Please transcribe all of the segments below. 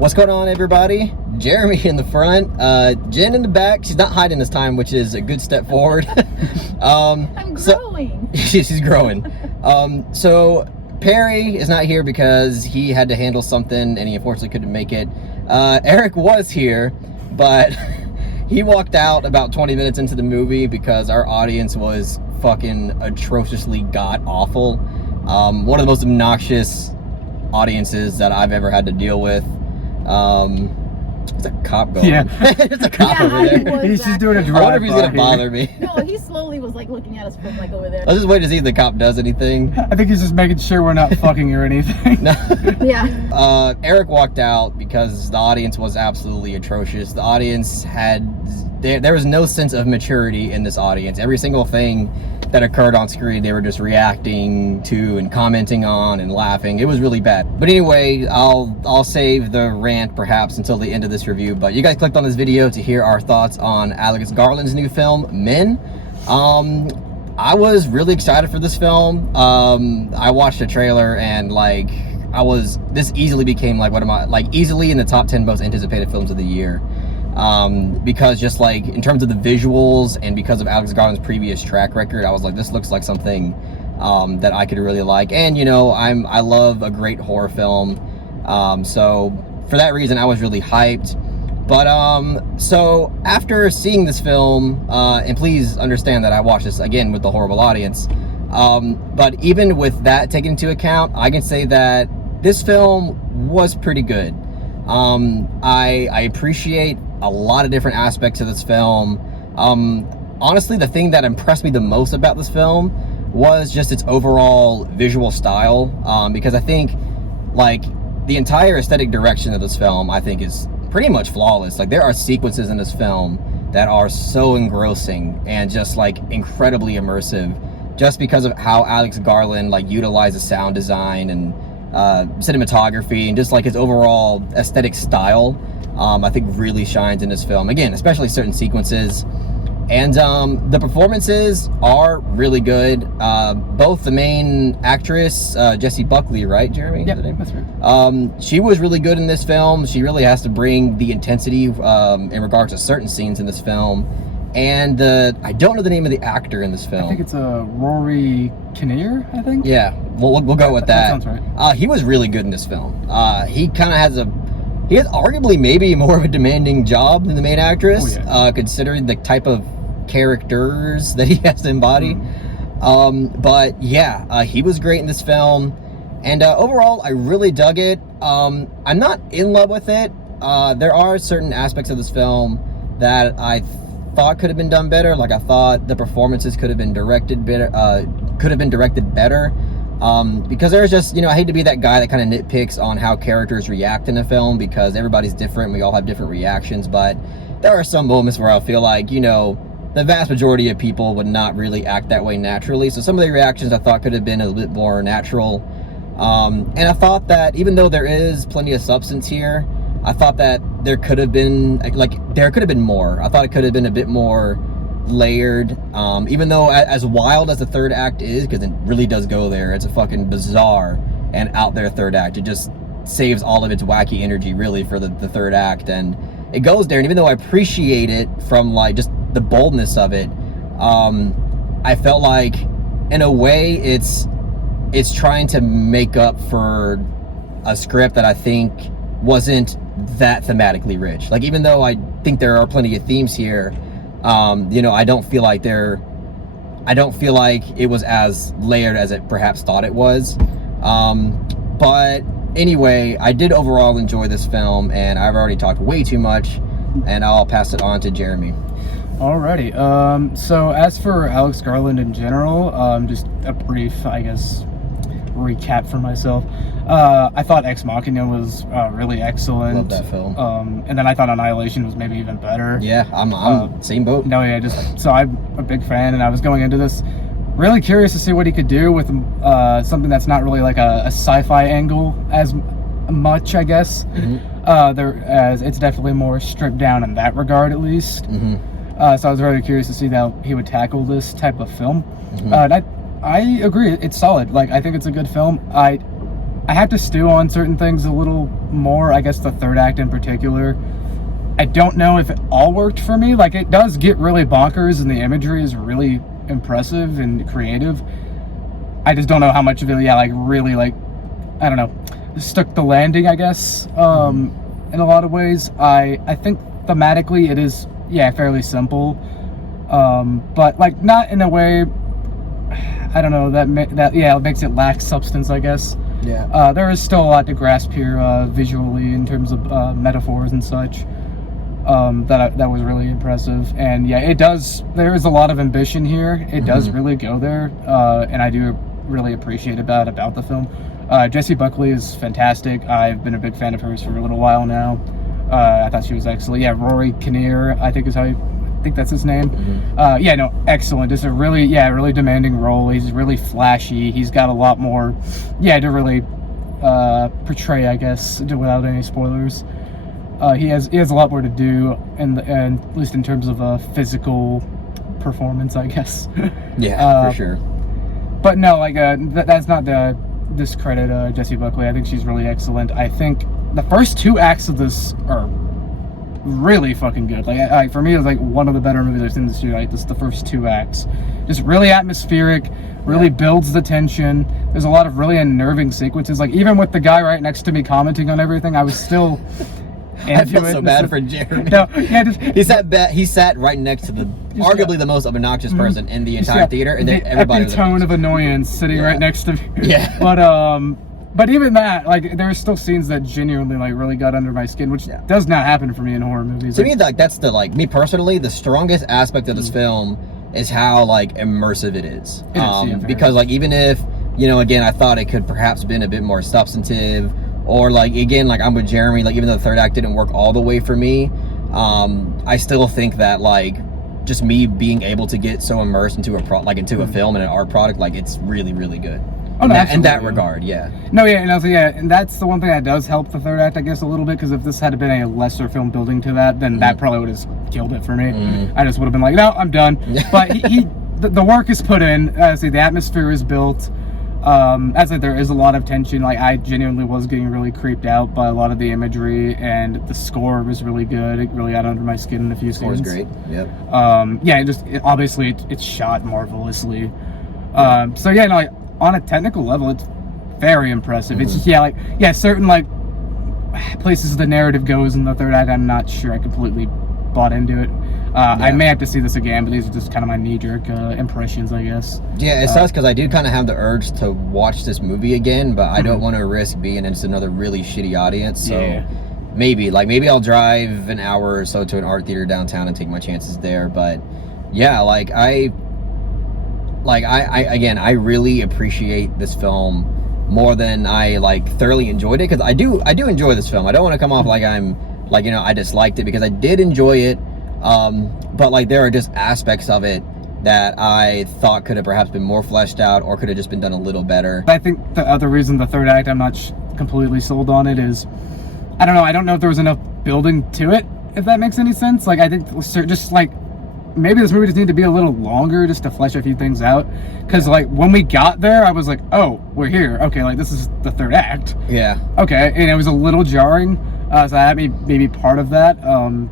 What's going on, everybody? Jeremy in the front, Jen in the back. She's not hiding this time, which is a good step forward. I'm growing. She's growing. So Perry is not here because he had to handle something and he unfortunately couldn't make it. Eric was here, but he walked out about 20 minutes into the movie because our audience was fucking atrociously god-awful. One of the most obnoxious audiences that I've ever had to deal with. There's a cop going. Yeah. There's a cop over there. He's just doing a drive. I wonder if he's gonna bother me. No, he slowly was like looking at us from like over there. I was just waiting to see if the cop does anything. I think he's just making sure we're not fucking or anything. No. Yeah. Eric walked out because the audience was absolutely atrocious. The audience had there was no sense of maturity in this audience. Every single thing that occurred on screen, they were just reacting to and commenting on and laughing. It was really bad. But anyway, I'll save the rant perhaps until the end of this review. But you guys clicked on this video to hear our thoughts on Alex Garland's new film, Men. I was really excited for this film. I watched the trailer and this easily became easily in the top 10 most anticipated films of the year. Because just like in terms of the visuals and because of Alex Garland's previous track record, I was like, this looks like something that I could really like. And you know, I love a great horror film, so for that reason I was really hyped. But so after seeing this film, and please understand that I watched this again with the horrible audience, but even with that taken into account, I can say that this film was pretty good. I appreciate a lot of different aspects of this film. Honestly, the thing that impressed me the most about this film was just its overall visual style, because I think like the entire aesthetic direction of this film I think is pretty much flawless. Like there are sequences in this film that are so engrossing and just like incredibly immersive just because of how Alex Garland like utilizes sound design and cinematography and just like his overall aesthetic style. I think really shines in this film, again, especially certain sequences. And the performances are really good. Both the main actress, Jessie Buckley, right, Jeremy? Yeah, that's right. She was really good in this film. She really has to bring the intensity in regards to certain scenes in this film. And I don't know the name of the actor in this film. I think it's Rory Kinnear, I think? Yeah, we'll go with that. That sounds right. He was really good in this film. He kind of has arguably maybe more of a demanding job than the main actress, considering the type of characters that he has to embody. But yeah, he was great in this film. And overall, I really dug it. I'm not in love with it. There are certain aspects of this film that I thought could have been done better. Like I thought the performances could have been directed better. Because there's just, you know, I hate to be that guy that kind of nitpicks on how characters react in a film because everybody's different. We all have different reactions, but there are some moments where I feel like, you know, the vast majority of people would not really act that way naturally. So some of the reactions I thought could have been a little bit more natural. And I thought that even though there is plenty of substance here, I thought that there could have been more. I thought it could have been a bit more layered, even though as wild as the third act is, because it really does go there, it's a fucking bizarre and out there third act. It just saves all of its wacky energy really for the third act, and it goes there. And even though I appreciate it from like just the boldness of it, I felt like in a way it's trying to make up for a script that I think wasn't that thematically rich. Like even though I think there are plenty of themes here, you know, I don't feel like it was as layered as it perhaps thought it was. But anyway, I did overall enjoy this film, and I've already talked way too much, and I'll pass it on to Jeremy. Alrighty. So as for Alex Garland in general, just a brief, I guess, recap for myself. I thought Ex Machina was really excellent. Love that film. And then I thought Annihilation was maybe even better. Yeah, I'm same boat. No, yeah, so I'm a big fan, and I was going into this really curious to see what he could do with something that's not really like a sci-fi angle as much, I guess. Mm-hmm. It's definitely more stripped down in that regard, at least. Mm-hmm. So I was very curious to see how he would tackle this type of film. Mm-hmm. And I agree, it's solid. Like, I think it's a good film. I have to stew on certain things a little more. I guess the third act in particular. I don't know if it all worked for me. Like, it does get really bonkers, and the imagery is really impressive and creative. I just don't know how much of it, really, I don't know, stuck the landing, I guess, in a lot of ways. I think thematically it is, fairly simple, but, like, not in a way, I don't know, that makes it lack substance, I guess. Yeah. There is still a lot to grasp here, visually, in terms of metaphors and such. That was really impressive, and there is a lot of ambition here. It does really go there, and I do really appreciate that about the film. Jessie Buckley is fantastic. I've been a big fan of hers for a little while now. I thought she was excellent. Rory Kinnear, I think that's his name. Excellent. It's a really demanding role. He's really flashy. He's got a lot more to really portray, I guess, without any spoilers. He has a lot more to do, and at least in terms of physical performance, I guess. For sure. But no, that's not to discredit Jessie Buckley. I think she's really excellent. I think the first 2 acts of this are really fucking good. For me, it's like one of the better movies I've seen this year. Like, the first 2 acts, just really atmospheric, really builds the tension. There's a lot of really unnerving sequences. Like, even with the guy right next to me commenting on everything, I was still. I feel so bad for Jeremy. He sat right next to arguably the most obnoxious person in the entire theater, and then everybody was tone of annoyance sitting right next to me. Yeah. But even that, there are still scenes that genuinely really got under my skin, which does not happen for me in horror movies. To me, that's me personally, the strongest aspect of this film is how immersive it is. Because even if again, I thought it could perhaps been a bit more substantive. Or again, I'm with Jeremy, even though the third act didn't work all the way for me, I still think that just me being able to get so immersed into a film and an art product, it's really, really good. In that regard, and that's the one thing that does help the third act, I guess, a little bit, because if this had been a lesser film building to that, then that probably would have killed it for me. I just would have been like, no, I'm done. But the work is put in. The atmosphere is built. There is a lot of tension. I genuinely was getting really creeped out by a lot of the imagery, and the score was really good. It really got under my skin in a few scenes. The score was great. Yep. Obviously it's shot marvelously. On a technical level, it's very impressive. It's just certain places the narrative goes in the third act, I'm not sure I completely bought into it. I may have to see this again, but these are just kind of my knee-jerk impressions, I guess. Yeah, it sucks because I do kind of have the urge to watch this movie again, but I don't want to risk being in just another really shitty audience. So maybe I'll drive an hour or so to an art theater downtown and take my chances there. But I really appreciate this film more than I thoroughly enjoyed it, because I do enjoy this film. I don't want to come off I disliked it, because I did enjoy it. But there are just aspects of it that I thought could have perhaps been more fleshed out, or could have just been done a little better. I think the other reason the third act I'm not completely sold on it is, I don't know if there was enough building to it, if that makes any sense. I think just maybe this movie just needed to be a little longer just to flesh a few things out, because when we got there, I was like, oh, we're here, okay, this is the third act, okay, and it was a little jarring. So that may be part of that,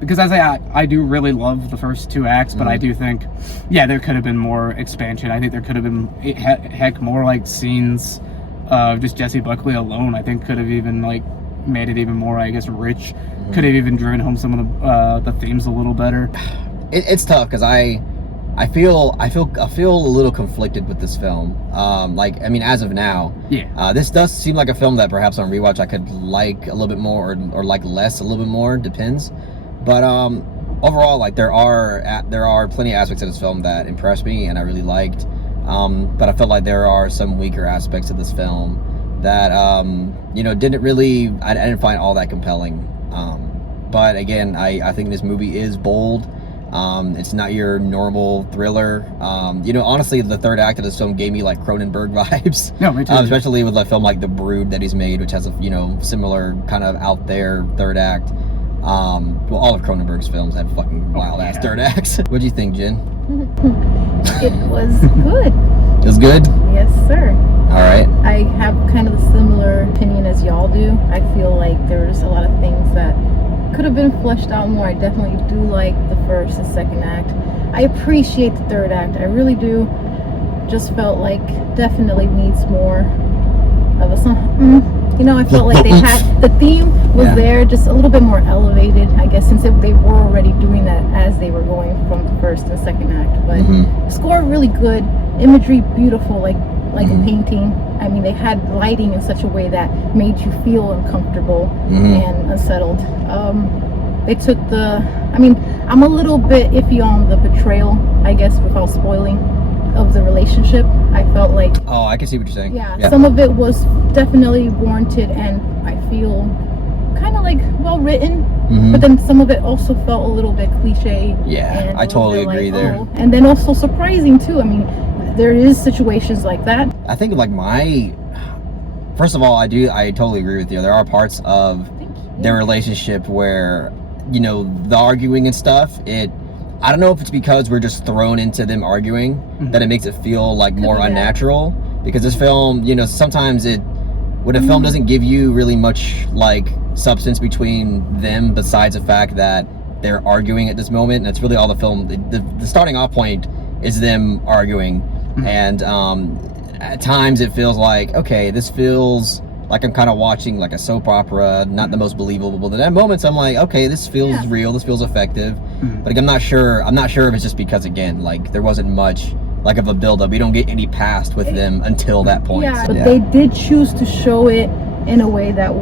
because I do really love the first 2 acts, but I do think, there could have been more expansion. I think there could have been more scenes of just Jessie Buckley alone. I think could have even made it even more, I guess, rich. Could have even driven home some of the themes a little better. It's tough because I feel a little conflicted with this film. As of now, this does seem like a film that perhaps on rewatch I could like a little bit more, or like less a little bit more, depends. But overall, there are plenty of aspects of this film that impressed me and I really liked. But I felt like there are some weaker aspects of this film that I didn't find all that compelling. But again, I think this movie is bold. It's not your normal thriller. Honestly, the third act of this film gave me Cronenberg vibes. No, me too. Especially with a film like The Brood that he's made, which has a similar kind of out there third act. All of Cronenberg's films have fucking wild ass third acts. What do you think, Jen? It was good. It was good? Yes, sir. All right. I have kind of a similar opinion as y'all do. I feel like there's a lot of things that could have been fleshed out more. I definitely do like the first and second act. I appreciate the third act. I really do. Just felt like definitely needs more of a song. You know, I felt like they had the theme was there, just a little bit more elevated, I guess, since they were already doing that as they were going from the first and second act. But score really good, imagery beautiful, like a painting. I mean, they had lighting in such a way that made you feel uncomfortable and unsettled. They took I'm a little bit iffy on the betrayal, I guess, without spoiling, of the relationship. I felt like, oh, I can see what you're saying. Yeah, some of it was definitely warranted, and I feel kind of like well written, but then some of it also felt a little bit cliche. Yeah, I totally agree there. Oh. And then also surprising too. I mean, there is situations like that. I think like first of all, I totally agree with you. There are parts of their relationship where, you know, the arguing and stuff, I don't know if it's because we're just thrown into them arguing that it makes it feel like more unnatural, because this film, you know, sometimes when a film doesn't give you really much like substance between them besides the fact that they're arguing at this moment, and it's really all the film, the starting off point is them arguing, and at times it feels like, okay, this feels like I'm kind of watching like a soap opera, not the most believable. But at moments I'm like, okay, this feels real, this feels effective. But like, I'm not sure if it's just because, again, like there wasn't much like of a build-up. We don't get any past with them until that point. Yeah, but they did choose to show it in a way that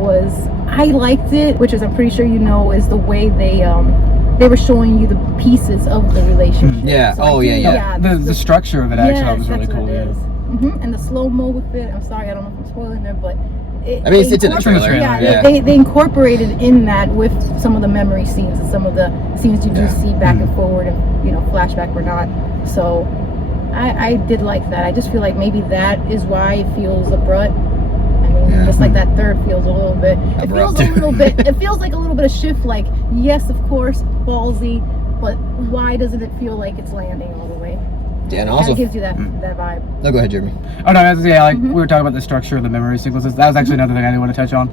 I liked it, which is, I'm pretty sure you know, is the way they were showing you the pieces of the relationship. Yeah. So the structure of it actually was really cool. And the slow-mo with it. I'm sorry, I don't know if I'm spoiling there, but it's in the trailer. Yeah. They incorporated in that with some of the memory scenes and some of the scenes you do see back and forward, and, you know, flashback or not. So I did like that. I just feel like maybe that is why it feels abrupt. I mean, just like that third feels a little bit. It feels a little bit. It feels like a little bit of shift. Like, yes, of course, ballsy, but why doesn't it feel like it's landing all the way? Yeah, and also gives you that vibe. No, go ahead, Jeremy. Oh no, we were talking about the structure of the memory sequences. That was actually another thing I did want to touch on.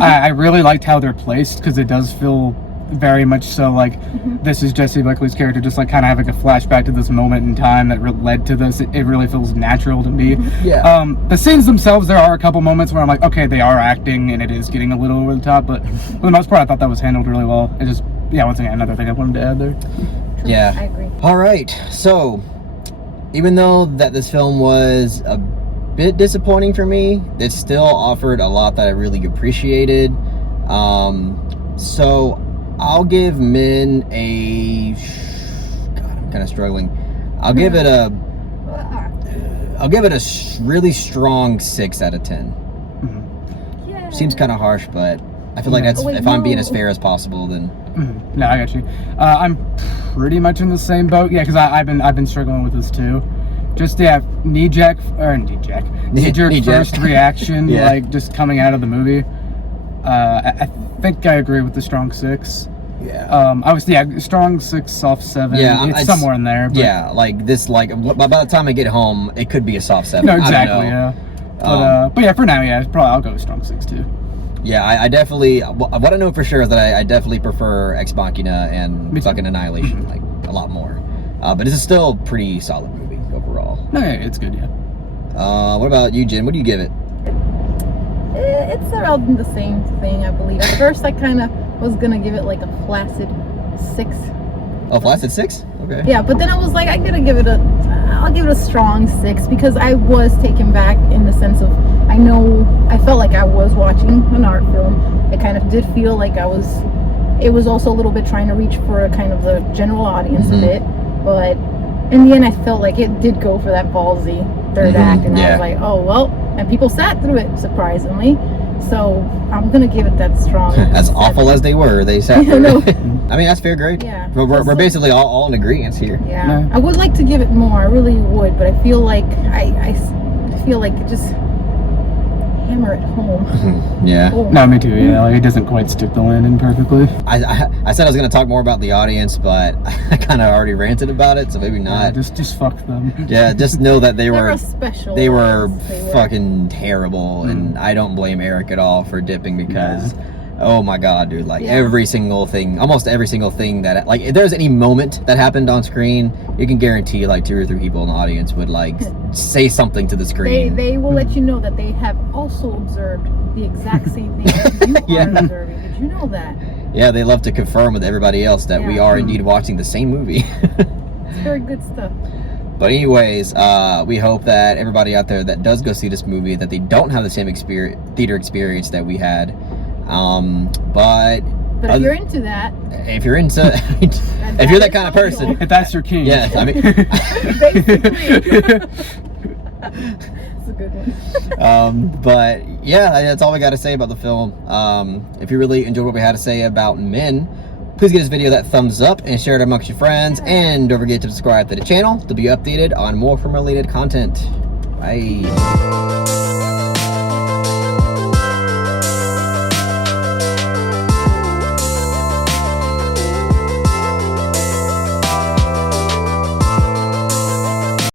I really liked how they're placed, because it does feel very much so like this is Jesse Buckley's character, just like kind of having a flashback to this moment in time that led to this. It really feels natural to me. The scenes themselves, there are a couple moments where I'm like, okay, they are acting and it is getting a little over the top, but for the most part, I thought that was handled really well. It just, once again, another thing I wanted to add there. True, I agree. All right, so even though that this film was a bit disappointing for me, it still offered a lot that I really appreciated. So I'll give Min God, I'm kind of struggling. I'll give it a really strong 6 out of 10. Yeah. Seems kind of harsh, but I feel like that's if I'm being as fair as possible, then. No, I got you. I'm pretty much in the same boat. Yeah, because I've been struggling with this too. Just knee-jerk first reaction, like just coming out of the movie. I think I agree with the strong 6. Yeah. Obviously, strong 6, soft 7. Yeah, it's somewhere in there. But yeah, like this. Like by the time I get home, it could be a soft 7. No, exactly. Yeah. But yeah, for now, probably I'll go with strong 6 too. Yeah, I definitely. What I know for sure is that I definitely prefer Ex Machina and fucking Annihilation like a lot more. But this is still a pretty solid movie overall. No, yeah, it's good. Yeah. What about you, Jen? What do you give it? It's around the same thing, I believe. At first, I kind of was gonna give it like a flaccid 6. Oh, flaccid 6? Okay. Yeah, but then I was like, I'll give it a strong 6, because I was taken back in the sense of, I felt like I was watching an art film. It kind of did feel like it was also a little bit trying to reach for a kind of the general audience a bit, but in the end I felt like it did go for that ballsy third act, and I was like, oh well, and people sat through it, surprisingly. So I'm gonna give it that strong. As awful as they were, they sat through it. I mean, that's fair grade. Yeah. We're basically all in agreement here. Yeah. I would like to give it more, I really would, but I feel like I feel like it just hammer it home. Yeah. Oh. No, me too. Yeah, like, it doesn't quite stick the landing perfectly. I said I was gonna talk more about the audience, but I kind of already ranted about it, so maybe not. Yeah, just fuck them. Yeah, just know that they were special. they were fucking terrible, and I don't blame Eric at all for dipping because, oh my god, dude, like every single thing, almost every single thing that, like, if there's any moment that happened on screen, you can guarantee like 2 or 3 people in the audience would like say something to the screen. They will let you know that they have also observed the exact same thing that you are observing. Did you know that? Yeah, they love to confirm with everybody else that we are indeed watching the same movie. It's very good stuff. But anyways, we hope that everybody out there that does go see this movie, that they don't have the same theater experience that we had. But if you're into that, if you're into, if you're that kind of person, if that's your king, yeah, I mean, basically. It's a good one. But yeah, that's all we got to say about the film. If you really enjoyed what we had to say about Men, please give this video that thumbs up and share it amongst your friends, and don't forget to subscribe to the channel to be updated on more film related content. Bye.